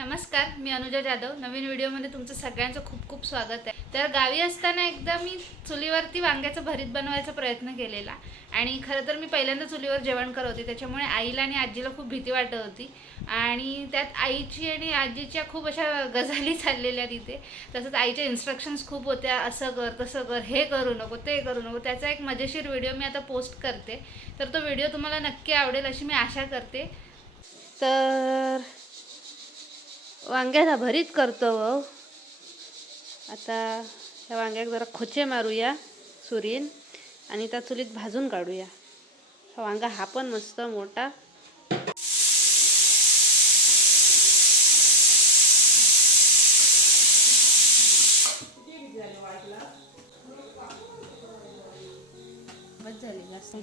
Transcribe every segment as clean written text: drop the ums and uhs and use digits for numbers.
नमस्कार, मी अनुजा जाधव. नवीन व्हिडिओमध्ये तुमचं सगळ्यांचं खूप खूप स्वागत आहे. तर गावी असताना एकदा मी चुलीवरती वांग्याचं भरीत बनवायचा प्रयत्न केलेला आणि खरं तर मी पहिल्यांदा चुलीवर जेवण करत होते. त्याच्यामुळे आईला आणि आजीला खूप भीती वाटत होती आणि त्यात आईची आणि आजीच्या खूप अशा गजाली चाललेल्या तिथे. तसंच आईच्या इन्स्ट्रक्शन्स खूप होत्या, असं कर, तसं कर, हे करू नको, ते करू नको. त्याचा एक मजेशीर व्हिडिओ मी आता पोस्ट करते. तर तो व्हिडिओ तुम्हाला नक्की आवडेल अशी मी आशा करते. तर वांग्याचा भरीत करतो. आता ह्या वांग्याक जरा खोचे मारूया सुरीन आणि त्या चुलीत भाजून काढूया. हा वांगा हा पण मस्त मोठा. बस झाली जास्त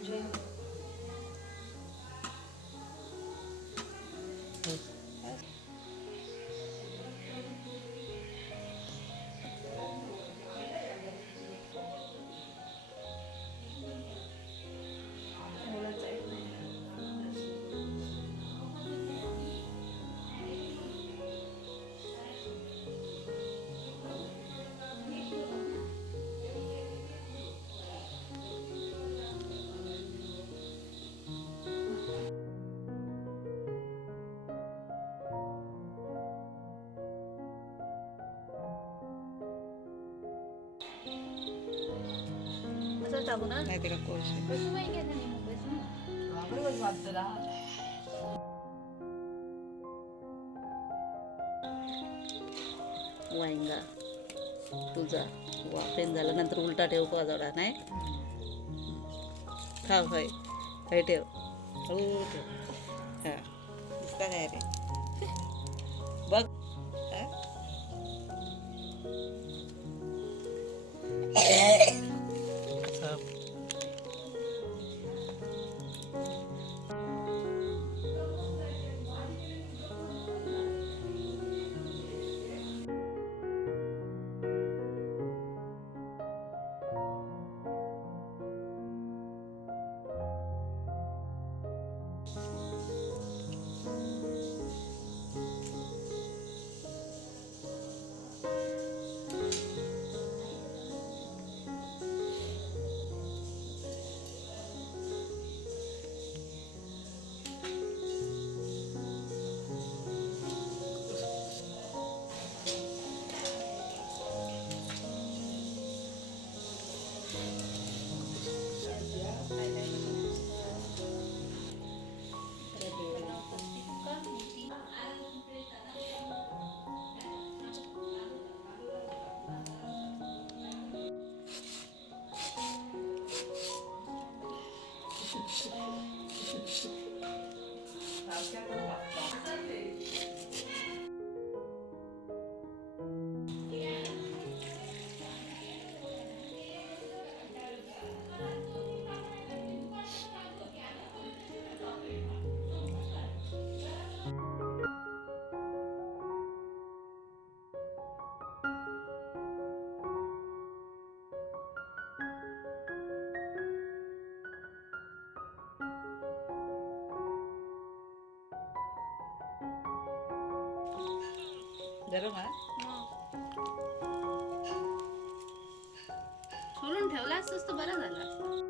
टाकू ना नाही ते का कोळशे वांगा तुझा वाफेन झाल्यानंतर उलटा ठेव पाजवडा नाही खाव होय होय ठेव हळू ठेव हां दिसता काय रे बघ गरम हा सोलून ठेवला असतंस तर बरं झालं असतं.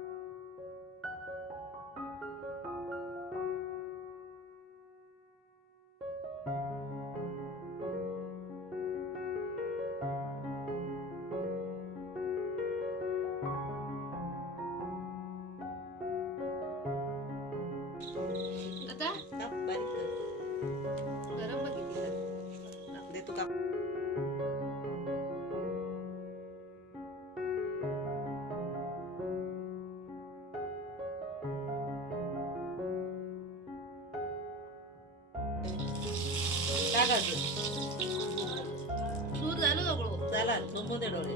आता काप बारीक कर गरम बघितली दे तू काप टाकायचं दूध झालं सगळं. झाला झोंबू दे डोळे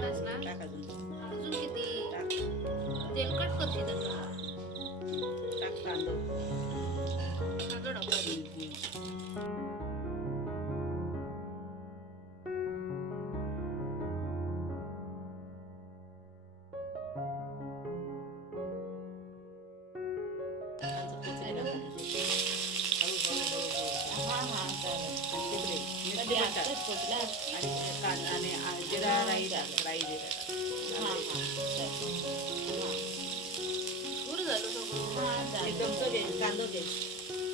बस ना. टाकायचं अजून किती टाक तेलकट करते त्याचं. टाक तांदूळ सगळं डोक्यात. हा चालेल. आणि तिकडे कधी मिरची पण टाक. आताच पोचला? आणि कांदा आणि जिरा राई टाक. राई जिरा टाक. हा हा चालेल. हा. दूर झालं सगळं. हा एक चालेल. चमचा घे कांदा घे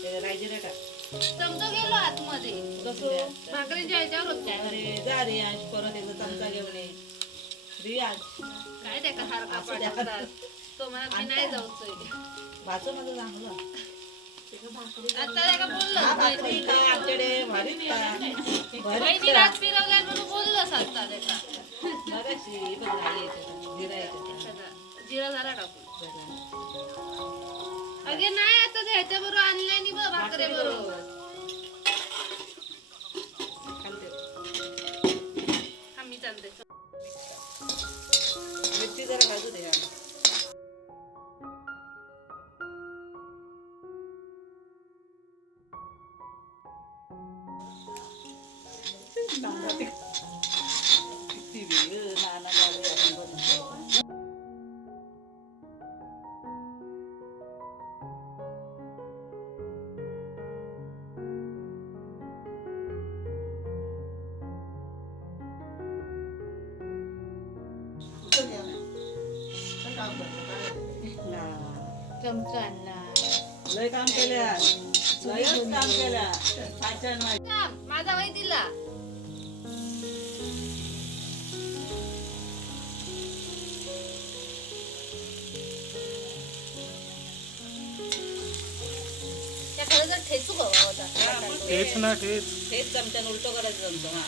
ते राई जिरा टाक. चमचा गेलो आतमध्ये कसं भाकरीच्या ह्याच्यावर होत्या. अरे जा रियाज परत एकदा चमचा घेऊन ये रियाज काय त्या का सारखा असं द्या. पाठवतात तो म्हणत मी नाही जाऊचोय. भाचं माझं चांगलं आता त्या का हा बोललं भाकरी काय आमच्याकडे भारीच का भारीच बहिणी का रात फिरवल्या म्हणून बोललंच आता त्याचा मगाशी बघ राई याच्यात जिरा याच्यात जिरा झाला टाकून. झाला. अगे नाही आता ते ह्याच्या बरोबर आणल्याने बघ भाकरे बरोबर खालते. आम्ही चालते. मिरची जरा भाजू दे यार. किती वेळ नाना गावी आपण बनवतो. ना. चमचा आणला. लय काम केल्या लयच काम केल्या छान माझा वय दिला त्या खरं तर ठेचू गवा होता. तेच ना तेच चमच्यानं उलटं करायचं जमतं हा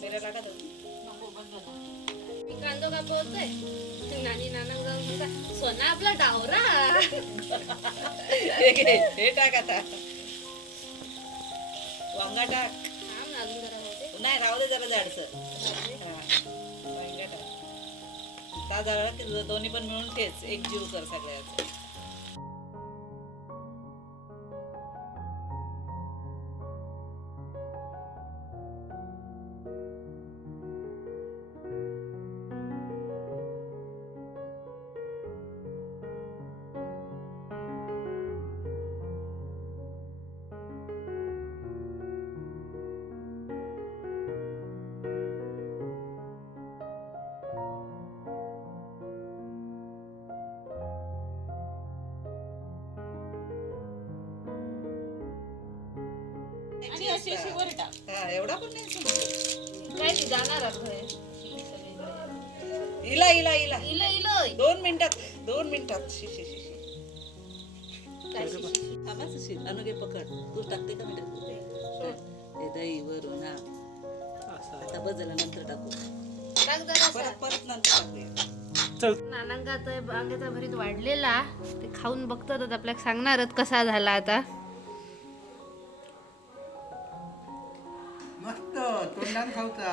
मिऱ्या टाका तुम्ही. मी कांदो कापवतोय नानी नाना जाऊन म्हणता सोना आपला डावरा. हे घे, हे टाक आता वांगा टाक थांब ना, अजून जरा होते. नाही राहू दे जरा जाडसं वांगा टाक ता जरा की दोन्ही पण मिळून ठेच एक जीव कर सगळ्याचं. आणि अशी अशी वर टाक. हा एवढा पण नाही समजत. काय ती जाणार आहे इला इला इला इलं इलं 2 मिनिटात 2 मिनिटात शी शी शी शी. काय शिशी? थांबाच शील अनुगे पकड तू टाकते का मी टाकते हे दही वरून हा आता बदला नंतर टाकू टाक जरासा. परत परत नंतर टाकूया. नानांका आता वांग्याचा भरीत वाढलेला ते खाऊन बघतात आता आपल्याला सांगणारच कसा झाला आता. मस्त तोंडान खाऊचा.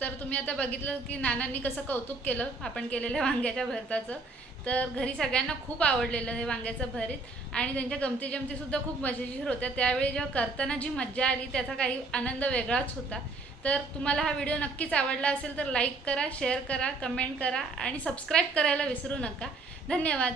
तर तुम्ही आता बघितलं की नानांनी कसं कौतुक केलं आपण केलेल्या वांग्याच्या भरताचं. तर घरी सगळ्यांना खूप आवडलेलं हे वांग्याचं भरीत आणि त्यांच्या गमती जमती सुद्धा खूप मजेशीर होत्या. त्यावेळी जेव्हा करताना जी मज्जा आली त्याचा काही आनंद वेगळाच होता. तर तुम्हाला हा व्हिडिओ नक्कीच आवडला असेल तर लाईक करा, शेअर करा, कमेंट करा आणि सबस्क्राईब करायला विसरू नका. धन्यवाद.